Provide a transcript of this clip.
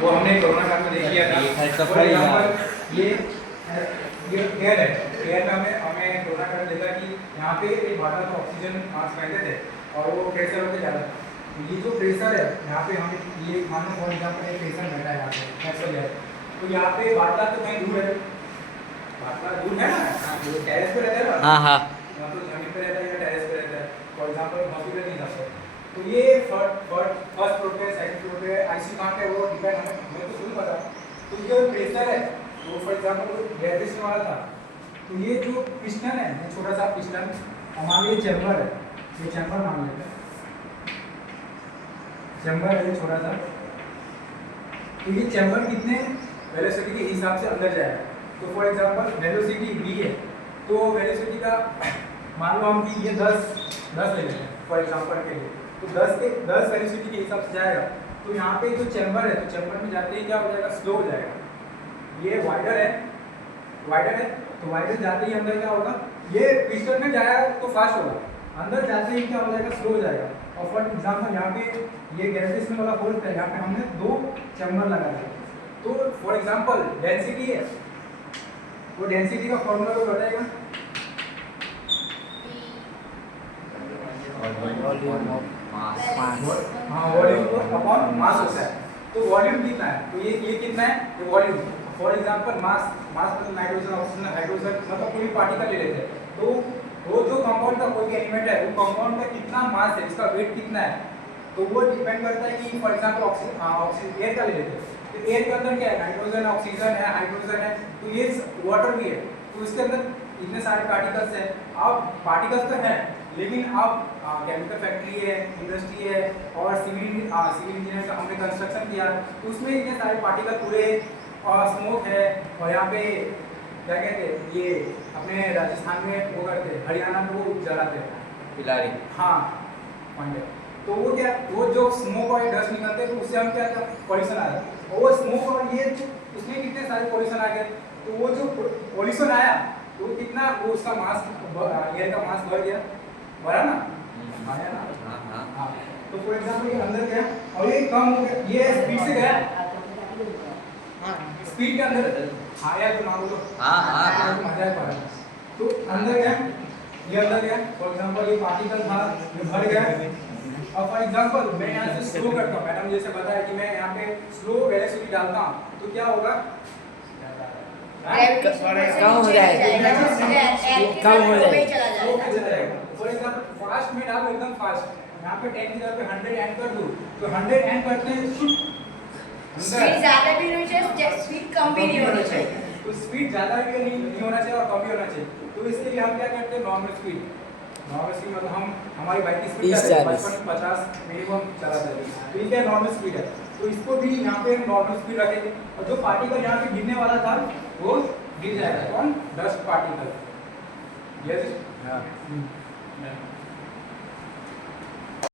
वो हमने कोरोना काल में देख लिया था। फॉर एग्जांपल ये एयर है, एयर में हमें कोरोना काल में देखा कि यहाँ पे एक बाधा तो ऑक्सीजन मास्क पहनते थे और वो प्रेशर होते जा रहा था। ये जो प्रेशर है यहाँ पे हमें ये मानो फॉर एग्जांपल एक प्रेशर बैठा है यहाँ पे ऐसा है, तो यहाँ पे बादला तो कहीं दूर है, बादला दूर है ना, टेरेस पे रहता है ना, हाँ हाँ, तो जमीन पे रहता है या टेरेस पे रहता है। फॉर एग्जांपल हॉस्पिटल नहीं जाते, तो ये फर्स्ट फ्लोर पे सेकंड फ्लोर पे आईसीयू कहाँ पे वो डिपेंड हमें तो शुरू पता। तो ये प्रेशर है, तो फॉर एग्जांपल ग्रेविटेशन वाला था, तो ये जो पिस्टन है, ये छोटा सा पिस्टन हमारे ये चैम्बर है, ये चैम्बर मान लेते हैं, चैम्बर है ये छोटा सा, तो ये चैम्बर कितने वेलोसिटी के हिसाब से अंदर जाएगा। तो फॉर एग्जांपल वेलोसिटी v है, तो वेलोसिटी का मान लो हम कि ये 10 ले लेते हैं फॉर एग्जांपल के लिए, तो 10 वेलोसिटी के हिसाब से जाएगा। तो यहाँ पे जो चैम्बर है, तो चैम्बर में जाते ही क्या हो जाएगा, स्लो हो जाएगा। ये वाइडर है, तो वाइडर जाते ही अंदर क्या होगा, ये पिस्टन में जाएगा तो फास्ट होगा, अंदर जाते ही क्या हो जाएगा, स्लो हो जाएगा। और फॉर एग्जांपल यहाँ पे ये ग्रेविटेशन वाला फोर्स है, यहाँ पे हमने 2 चैम्बर लगा दिया। तो फॉर एग्जांपल डेंसिटी है, वो डेंसिटी का फॉर्मूला को बताएगा, वॉल्यूम ऑफ मास, हाँ वॉल्यूम को अपॉन मास होता है। तो वॉल्यूम कितना है, तो ये कितना है, ये वॉल्यूम। फॉर एग्जांपल मास मतलब नाइट्रोजन ऑक्सीजन हाइड्रोजन मतलब पूरी पार्टिकल ले लेते हैं, तो वो जो कंपाउंड का कोई एलिमेंट है, वो कंपाउंड का कितना मास है, इसका वेट कितना है, तो वो डिपेंड करता है कि फॉर एग्जांपल ऑक्सीजन एयर का ले लेते हैं, तो एयर के अंदर क्या है, नाइट्रोजन ऑक्सीजन है, हाइड्रोजन है, तो ये वाटर भी है, तो इसके अंदर इतने सारे पार्टिकल्स हैं। अब पार्टिकल्स तो हैं, लेकिन अब केमिकल फैक्ट्री है, इंडस्ट्री है और सिविल इंजीनियर का हमने कंस्ट्रक्शन किया, तो उसमें इतने सारे पार्टिकल पूरे और स्मोक है। और यहाँ पे क्या कहते हैं, ये अपने राजस्थान में वो करते हैं, हरियाणा में वो जलाते हैं पिलारी, हाँ पॉइंट। तो वो क्या, वो जो स्मोक और डस्ट निकलते हैं, तो उससे हम क्या पॉल्यूशन आ रहा है, और वो स्मोक और ये उसमें कितने सारे पॉल्यूशन आ गए, तो वो जो पॉल्यूशन आया तो कितना वो उसका मास, एयर का मास बढ़ गया, बढ़ा ना, आया ना, हाँ। तो फॉर एग्जांपल ये अंदर गया और ये कम हो गया, ये स्पीड से गया, स्पीड के अंदर आया तो ना बोलो, हाँ मजा है। तो अंदर गया, ये अंदर गया, फॉर एग्जांपल ये पार्टिकल था, ये भर गया। और फॉर एग्जांपल मैं यहाँ से स्लो करता हूँ, मैडम जैसे बताया कि मैं यहाँ पे स्लो वेलोसिटी डालता हूँ, तो क्या होगा, कम हो जाएगा, कम हो जाएगा। फॉर एग्जांपल फास्ट में डालो, एकदम फास्ट, यहाँ पे 10 की जगह पे 100 एंड कर दूँ, तो 100 एंड करते हैं, स्पीड ज्यादा भी नहीं चाहिए, स्पीड कम भी नहीं होनी चाहिए, तो स्पीड ज्यादा भी नहीं होना चाहिए और कम भी होना चाहिए। तो इसके लिए हम क्या करते हैं, नॉर्मल स्पीड मतलब हम हमारी बाइक की स्पीड 50 मिनिमम चलाते हैं, तो ये क्या नॉर्मल स्पीड है, तो इसको भी यहाँ पे नॉर्मल स्पीड रखेंगे। और जो पार्टिकल यहाँ पे गिरने वाला था वो गिर जाएगा, कौन, डस्ट पार्टिकल, यस।